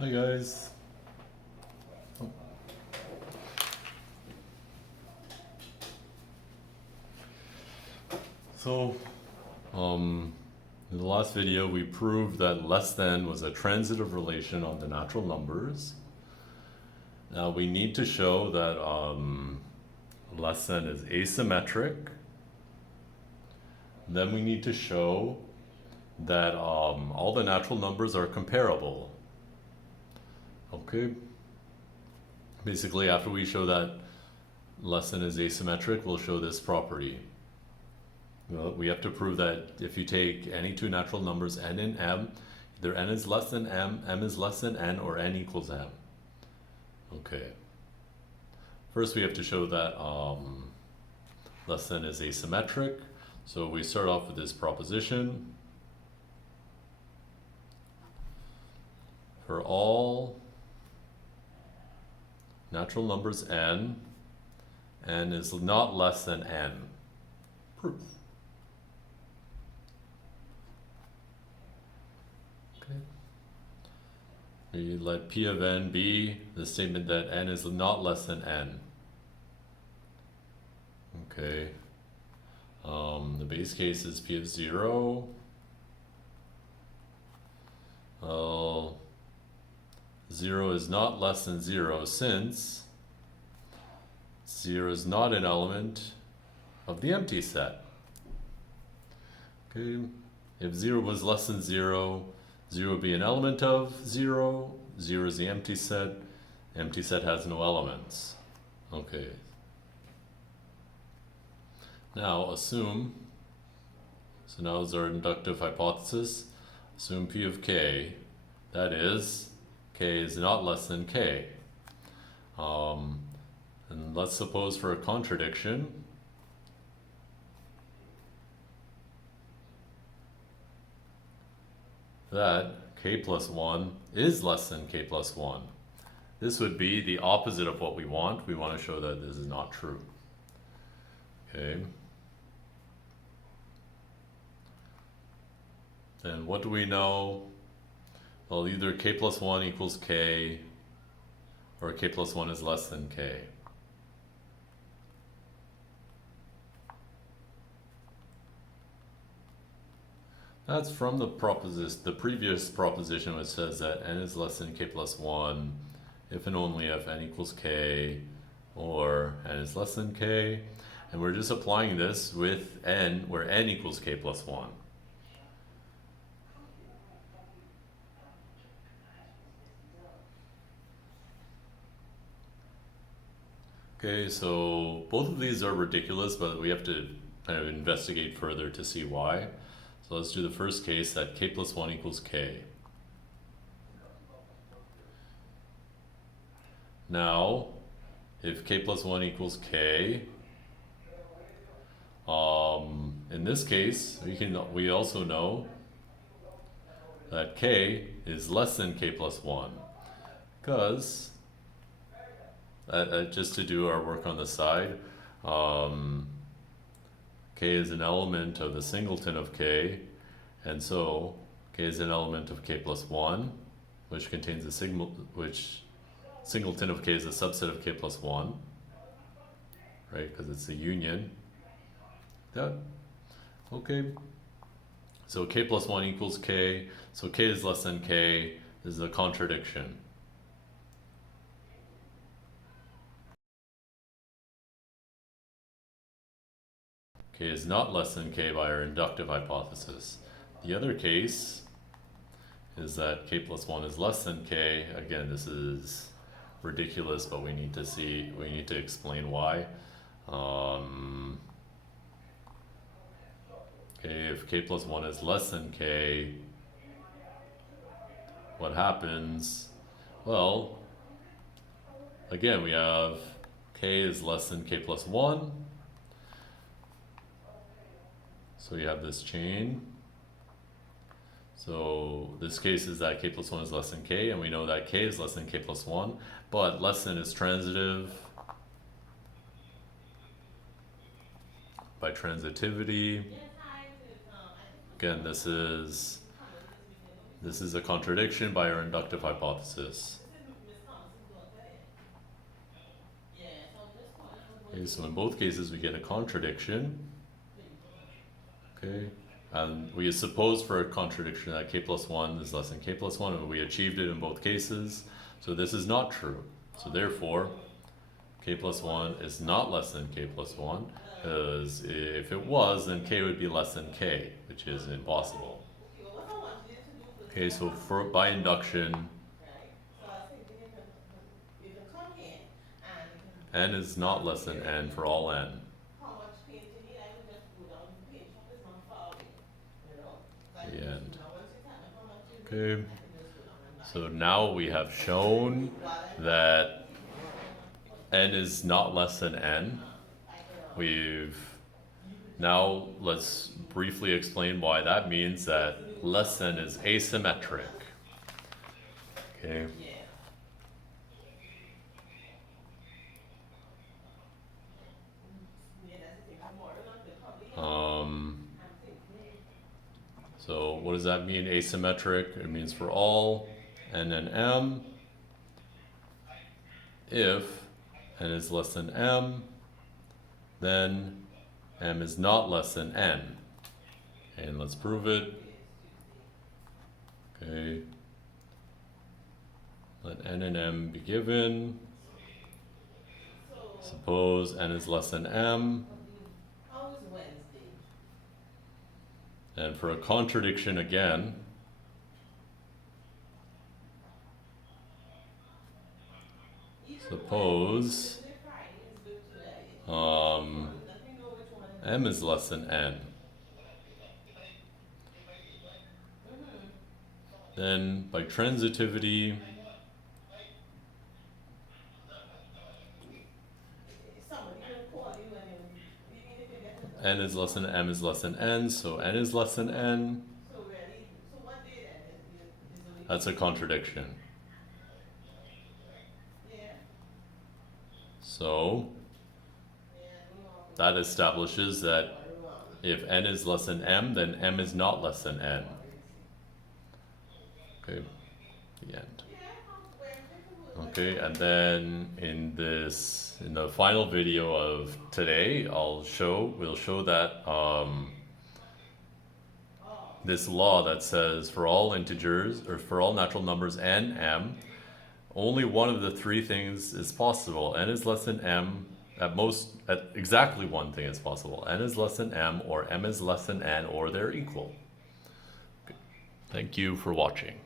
Hi guys. So, in the last video we proved that less than was a transitive relation on the natural numbers. Now we need to show that less than is asymmetric. Then we need to show that all the natural numbers are comparable. Okay? Basically, after we show that less than is asymmetric, we'll show this property. Well, we have to prove that if you take any two natural numbers n and m, either n is less than m is less than n, or n equals m. Okay. First we have to show that less than is asymmetric. So we start off with this proposition. For all natural numbers n is not less than n. Proof. We let P of n be the statement that n is not less than n. Okay. The base case is P of 0. Well, 0 is not less than 0 since 0 is not an element of the empty set. Okay. If 0 was less than 0, 0 would be an element of 0. 0 is the empty set. Empty set has no elements. Okay. Now assume, so now is our inductive hypothesis, assume P of k, that is, k is not less than k. And let's suppose for a contradiction, that k plus 1 is less than k plus 1. This would be the opposite of what we want. We want to show that this is not true. Okay. Then what do we know? Well, either k plus 1 equals k, or k plus 1 is less than k. That's from the previous proposition, which says that n is less than k plus 1 if and only if n equals k, or n is less than k. And we're just applying this with n, where n equals k plus 1. Okay, so both of these are ridiculous, but we have to kind of investigate further to see why. So let's do the first case, that k plus 1 equals k. Now, if k plus 1 equals k, in this case, we also know that k is less than k plus 1, because just to do our work on the side, k is an element of the singleton of k, and so k is an element of k plus 1, which contains a singleton of k is a subset of k plus 1, right, because it's a union. That, okay. So k plus 1 equals k, so k is less than k. This is a contradiction. K is not less than k by our inductive hypothesis. The other case is that k plus 1 is less than k. Again, this is ridiculous, but we need to explain why. Okay, if k plus 1 is less than k, what happens? Well, again, we have k is less than k plus 1. So we have this chain. So this case is that k plus 1 is less than k, and we know that k is less than k plus 1, but less than is transitive by transitivity. Again, this is This is a contradiction by our inductive hypothesis. Okay, so in both cases we get a contradiction. Okay, and we suppose for a contradiction that k plus 1 is less than k plus 1, and we achieved it in both cases. So this is not true. So therefore, k plus 1 is not less than k plus 1, because if it was, then k would be less than k, which is impossible. Okay, so by induction, n is not less than n for all n. The end. Okay, so now we have shown that n is not less than n. Now let's briefly explain why that means that less than is asymmetric. Okay. So what does that mean, asymmetric? It means for all n and m, if n is less than m, then m is not less than n. And let's prove it. Okay. Let n and m be given. Suppose n is less than m. And for a contradiction again, suppose m is less than n. Then by transitivity, n is less than m is less than n, so n is less than n. That's a contradiction. So that establishes that if n is less than m, then m is not less than n. Okay, the end. Okay, and then in the final video of today, we'll show that this law that says for all integers, or for all natural numbers n, m, only one of the three things is possible. N is less than m, at exactly one thing is possible. N is less than m, or m is less than n, or they're equal. Okay. Thank you for watching.